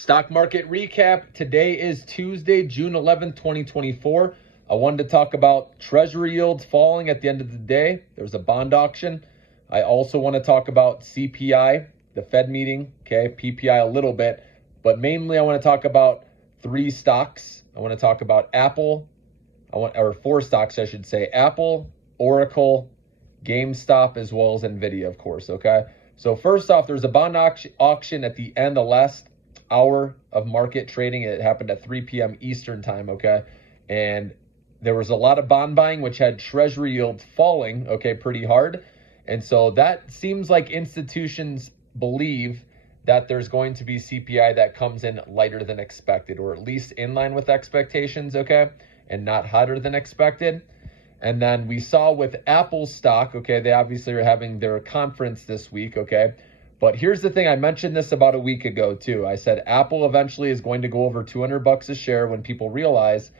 Stock market recap. Today is Tuesday, June 11th, 2024. I wanted to talk about Treasury yields falling at the end of the day. There was a bond auction. I also want to talk about CPI, the Fed meeting, okay, PPI a little bit, but mainly I want to talk about three stocks. I want to talk about Apple, or four stocks, I should say, Apple, Oracle, GameStop, as well as Nvidia, of course, okay? So first off, there's a bond auction at the end, the last hour of market trading. It happened at 3 p.m. Eastern time, okay? And there was a lot of bond buying, which had Treasury yields falling, okay, pretty hard. And so that seems like institutions believe that there's going to be CPI that comes in lighter than expected, or at least in line with expectations, okay, and not hotter than expected. And then we saw with Apple stock, okay, they obviously are having their conference this week, okay? But here's the thing, I mentioned this about a week ago too. I said Apple eventually is going to go over $200 a share when people realize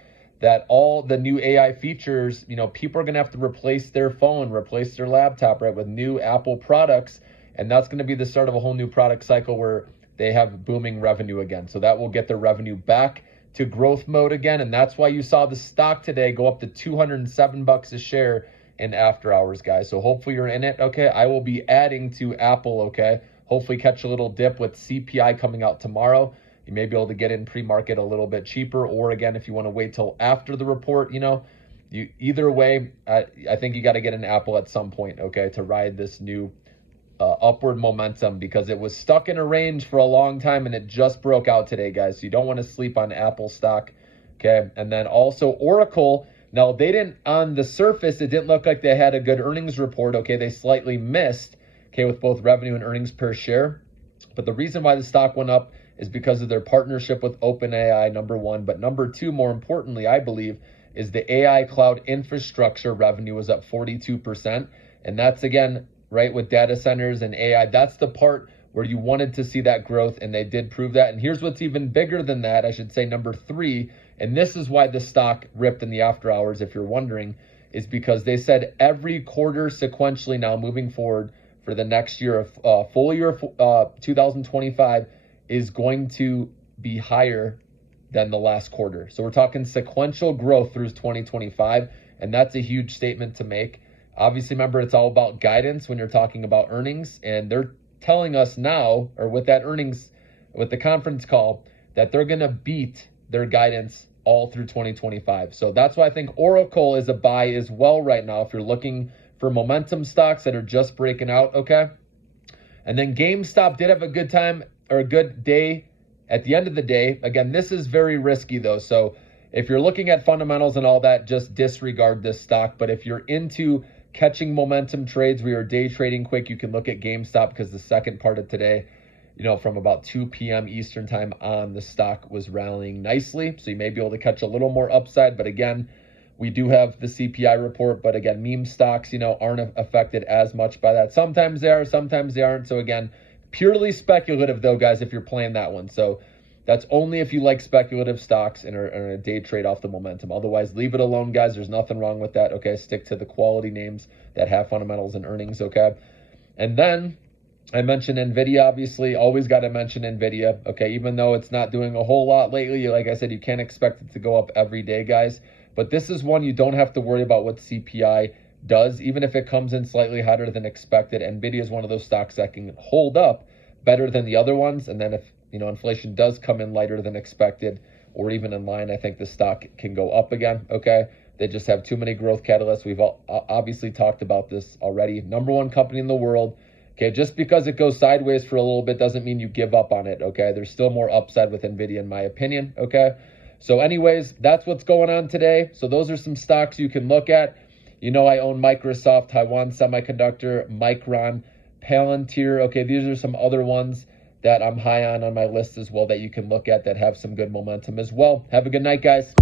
that all the new AI features, you know, people are going to have to replace their phone, replace their laptop, right, with new Apple products. And that's going to be the start of a whole new product cycle where they have booming revenue again. So that will get their revenue back to growth mode again. And that's why you saw the stock today go up to $207 a share in after hours, guys. So hopefully you're in it, okay? I will be adding to Apple, okay? Hopefully catch a little dip with CPI coming out tomorrow. You may be able to get in pre-market a little bit cheaper, or again, if you want to wait till after the report, you know, either way, I think you got to get an Apple at some point, okay, to ride this new upward momentum, because it was stuck in a range for a long time and it just broke out today, guys. So you don't want to sleep on Apple stock, okay? And then also Oracle. Now, they didn't, on the surface, it didn't look like they had a good earnings report, okay? They slightly missed, okay, with both revenue and earnings per share. But the reason why the stock went up is because of their partnership with OpenAI, number one. But number two, more importantly, I believe, is the AI cloud infrastructure revenue was up 42%. And that's, again, right, with data centers and AI, that's the part where you wanted to see that growth, and they did prove that. And here's what's even bigger than that, I should say, number three, and this is why the stock ripped in the after hours, if you're wondering, is because they said every quarter sequentially now moving forward for the next year, full year 2025 is going to be higher than the last quarter. So we're talking sequential growth through 2025, and that's a huge statement to make. Obviously, remember, it's all about guidance when you're talking about earnings, and they're telling us now, or with that earnings, with the conference call, that they're going to beat their guidance all through 2025. So that's why I think Oracle is a buy as well right now if you're looking for momentum stocks that are just breaking out, okay? And then GameStop did have a good time, or a good day at the end of the day. Again, this is very risky though. So if you're looking at fundamentals and all that, just disregard this stock. But if you're into catching momentum trades where you're day trading quick, you can look at GameStop, because the second part of today, you know, from about 2 p.m. Eastern time on, the stock was rallying nicely. So you may be able to catch a little more upside. But again, we do have the CPI report. But again, meme stocks, you know, aren't affected as much by that. Sometimes they are, sometimes they aren't. So again, purely speculative though, guys, if you're playing that one. So that's only if you like speculative stocks and are in a day trade off the momentum. Otherwise, leave it alone, guys. There's nothing wrong with that, okay? Stick to the quality names that have fundamentals and earnings, okay? And then I mentioned Nvidia, obviously. Always got to mention Nvidia, okay? Even though it's not doing a whole lot lately, like I said, you can't expect it to go up every day, guys. But this is one you don't have to worry about what CPI does. Even if it comes in slightly hotter than expected, Nvidia is one of those stocks that can hold up better than the other ones. And then if, you know, inflation does come in lighter than expected, or even in line, I think the stock can go up again, okay? They just have too many growth catalysts. We've obviously talked about this already. Number one company in the world, okay? Just because it goes sideways for a little bit doesn't mean you give up on it, okay? There's still more upside with Nvidia, in my opinion, okay? So anyways, that's what's going on today. So those are some stocks you can look at. You know, I own Microsoft, Taiwan Semiconductor, Micron, Palantir, okay? These are some other ones that I'm high on my list as well that you can look at that have some good momentum as well. Have a good night, guys.